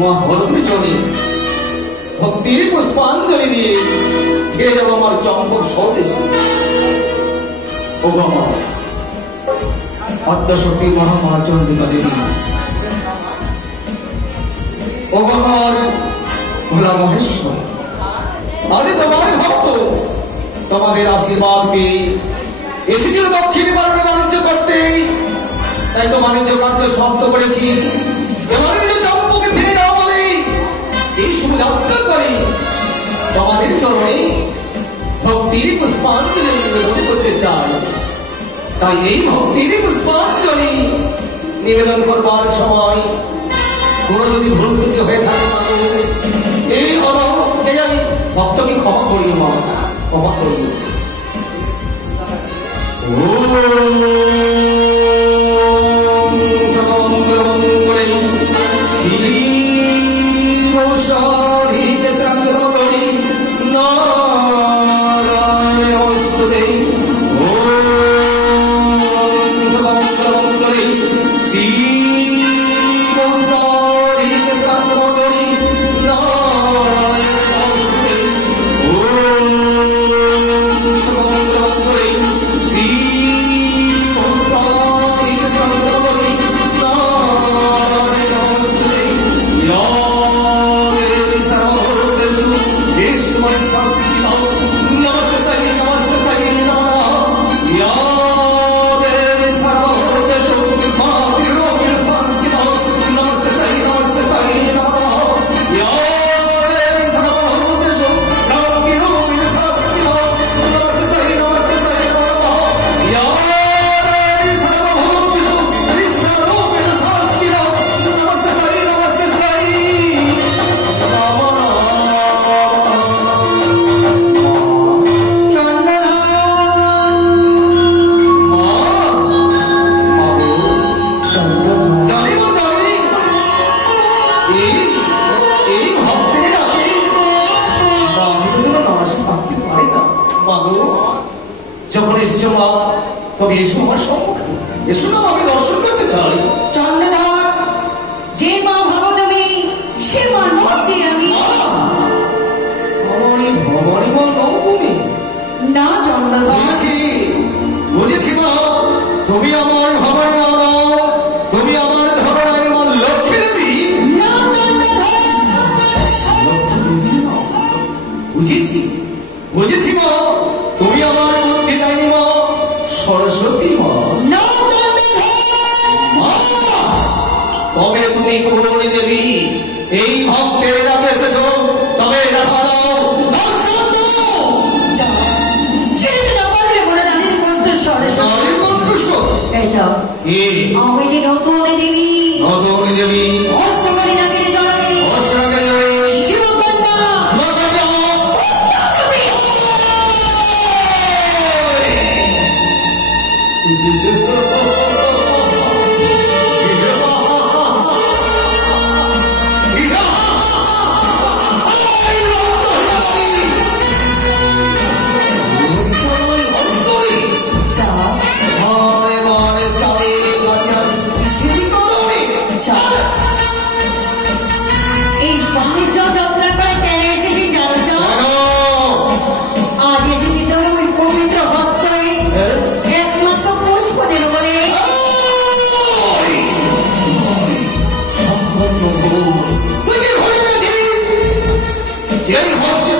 মা হলুদের জমি ভক্তির পুষ্পাঞ্জলি দিয়ে ফিরে যাবো আমার চম্পক স্বদেশে। ও বাবা আদ্যশক্তি মহামা চন্ডিকা দেবী, ও আমার ভোলা মহেশ্বর, আমি তোমার ভক্ত, তোমাদের আশীর্বাদ পেয়ে এসেছিল দক্ষিণ ভারতে বাণিজ্য করতে, তাই তো বাণিজ্য কার্য সমাপ্ত করেছি। এবারে চম্পকে ফিরে যাওয়া বলে এই শুভযাত্রা করে তোমাদের চরণে ভক্তির পুষ্পাঞ্জলি নিবেদন করতে চাই। তাই এই ভক্তির পুষ্পাঞ্জলি নিবেদন করবার সময় কোনো যদি ভুল ত্রুটি হয়ে থাকে এই অনহকে আমি ভক্তকে ক্ষমা করি, মা ক্ষমা করি। যখন এসেছো মা, তবে এসো আমার সম্মুখে, এসো না আমি দর্শন করতে চাই। চন্দ্রধর, যে মা ভাবো তুমি সে মা নয় যে আমি। ভবানী মা নও তুমি? না চন্দ্রধর, বুঝেছি মা, তুমি আমার ভবানী মা নও, তুমি আমার ধরনের মা লক্ষ্মী দেবী। না চন্দ্রধর, লক্ষ্মী দেবী নও, বুঝেছি বুঝেছি মা, তুমি আমার বুদ্ধি দায়নি মা, সরস্বতী মা। না চন্দ্রধর, তবে তুমি কোন দেবী? এই ভক্তের ডাকে এসেছো, তবে দেখা দাও, দর্শন দাও। সেটা তো পারলে বলে নারীর কণ্ঠস্বর। নারীর কণ্ঠস্বর? এটা আমি যে নতুন দেবী, নতুন দেবী, অষ্টমী নাগের জননী, অষ্টনাগের জননী, শিবকন্যা, এই বাণিজ্য যাত্রা করে কেন এসেছি জানো? আজ এসেছি তোর ওই পবিত্র হস্তে একমাত্র পুষ্প নেব বলে। যেই হস্তে